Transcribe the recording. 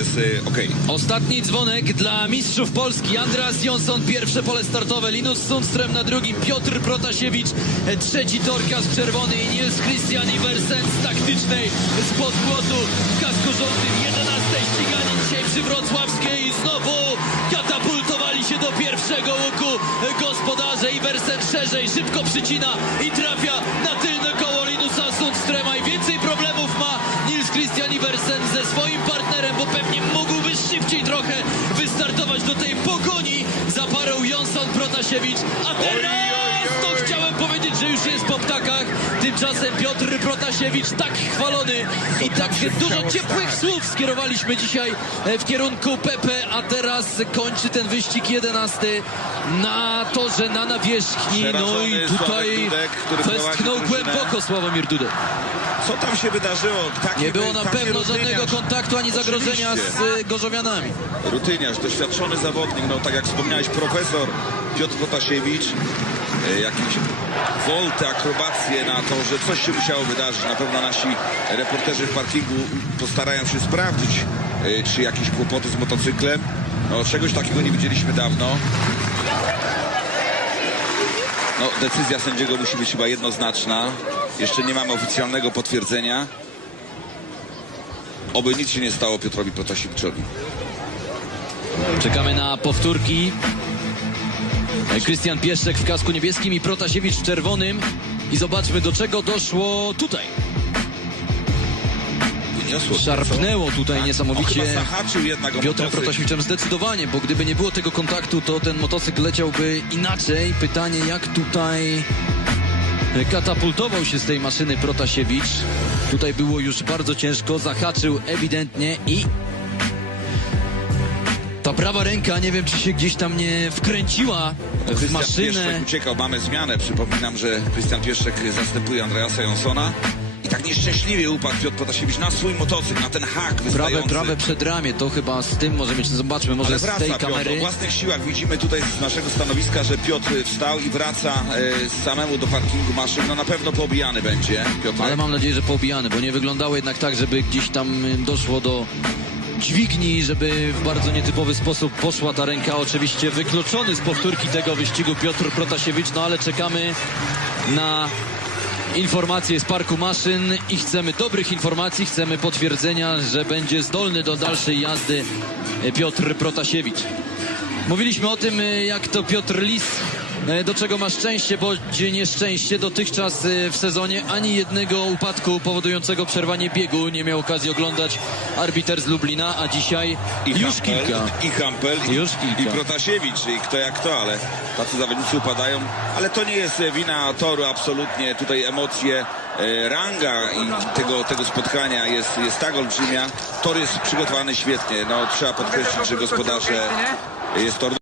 Y, Okej, Ostatni dzwonek dla mistrzów Polski. Andreas Jonsson, pierwsze pole startowe. Linus Sundström na drugim. Piotr Protasiewicz, trzeci Torkas czerwony i Nils Christian Iversen z taktycznej spod płotu w kasku żółtym. 11 ściganie dzisiaj przy Wrocławskiej. I znowu katapultowali się do pierwszego łuku gospodarze. Iversen szerzej, szybko przycina i trafia na tylne koło Linusa szybciej trochę wystartować do tej pogoni za parą Jonsson Protasiewicz. A teraz to że już jest po ptakach. Tymczasem Piotr Protasiewicz tak chwalony i tak dużo ciepłych słów skierowaliśmy dzisiaj e, w kierunku Pepe, a teraz kończy ten wyścig 11 na torze, na nawierzchni. No i tutaj westchnął głęboko Sławomir Dudek. co tam się wydarzyło? Takie, Nie było na pewno żadnego kontaktu ani zagrożenia Oczywiście. z e, gorzowianami. Rutyniarz, doświadczony zawodnik, no tak jak wspomniałeś, profesor Piotr Protasiewicz, e, jakieś wolty, akrobacje na to, że coś się musiało wydarzyć. Na pewno nasi reporterzy w parkingu postarają się sprawdzić, e, czy jakieś kłopoty z motocyklem. No, czegoś takiego nie widzieliśmy dawno. No, decyzja sędziego musi być chyba jednoznaczna. Jeszcze nie mamy oficjalnego potwierdzenia. Oby nic się nie stało Piotrowi Protasiewiczowi. Czekamy na powtórki. E, Krystian Pieszczek w kasku niebieskim i Protasiewicz w czerwonym. I zobaczmy do czego doszło tutaj. Wyniosło Szarpnęło tutaj Tak. Niesamowicie Piotrem. Protasiewiczem zdecydowanie, bo gdyby nie było tego kontaktu, to ten motocykl leciałby inaczej. Pytanie, jak tutaj katapultował się z tej maszyny Protasiewicz. Tutaj było już bardzo ciężko, zahaczył ewidentnie i prawa ręka, nie wiem czy się gdzieś tam nie wkręciła w Krystian maszynę. Pieszczek uciekał, mamy zmianę. Przypominam, że Krystian Pieszczek zastępuje Andreasa Jonsona. I tak nieszczęśliwie upadł Piotr Protasiewicz na swój motocykl, na ten hak Prawe, wystający. prawe przedramię, to chyba z tym może mieć, zobaczmy, może Ale z wraca tej Piotr o kamery. własnych siłach. Widzimy tutaj z naszego stanowiska, że Piotr wstał i wraca e, samemu do parkingu maszyn. No na pewno poobijany będzie Piotr. Ale mam nadzieję, że poobijany, bo nie wyglądało jednak tak, żeby gdzieś tam doszło do dźwigni, żeby w bardzo nietypowy sposób poszła ta ręka. Oczywiście wykluczony z powtórki tego wyścigu Piotr Protasiewicz, no ale czekamy na informacje z parku maszyn i chcemy dobrych informacji, chcemy potwierdzenia, że będzie zdolny do dalszej jazdy Piotr Protasiewicz. Mówiliśmy o tym, jak to Piotr Lis, do czego ma szczęście, bądź nieszczęście. Dotychczas y, w sezonie ani jednego upadku powodującego przerwanie biegu nie miał okazji oglądać arbiter z Lublina, a dzisiaj I już Hampel, kilka. I Hampel, i, Już kilka. i Protasiewicz, i kto jak kto, ale tacy zawodnicy upadają. Ale to nie jest e, wina toru, absolutnie. Tutaj emocje, e, ranga i tego, tego spotkania jest, jest tak olbrzymia. Tor jest przygotowany świetnie. No, trzeba podkreślić, że gospodarze jest tor